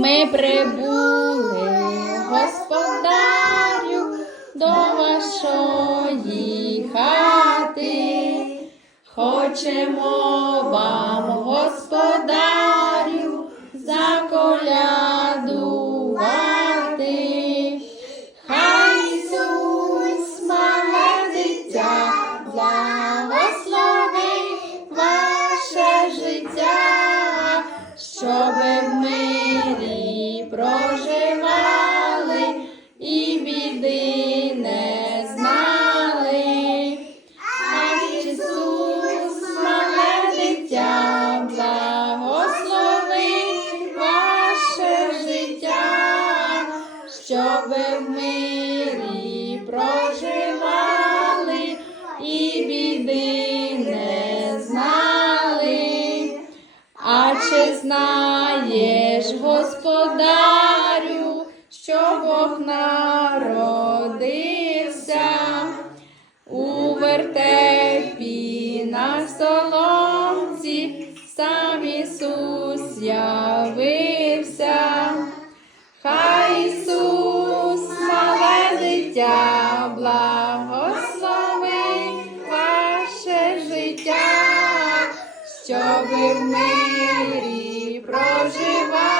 Ми прибули, господарю, до вашої хати. Хочемо вам, господарю, щоб ви в мирі проживали і біди не знали. А чи знаєш, господарю, що Бог народився у вертепі на соломці, сам Ісус явився. Дитя, благословить ваше життя, щоб в мирі прожили.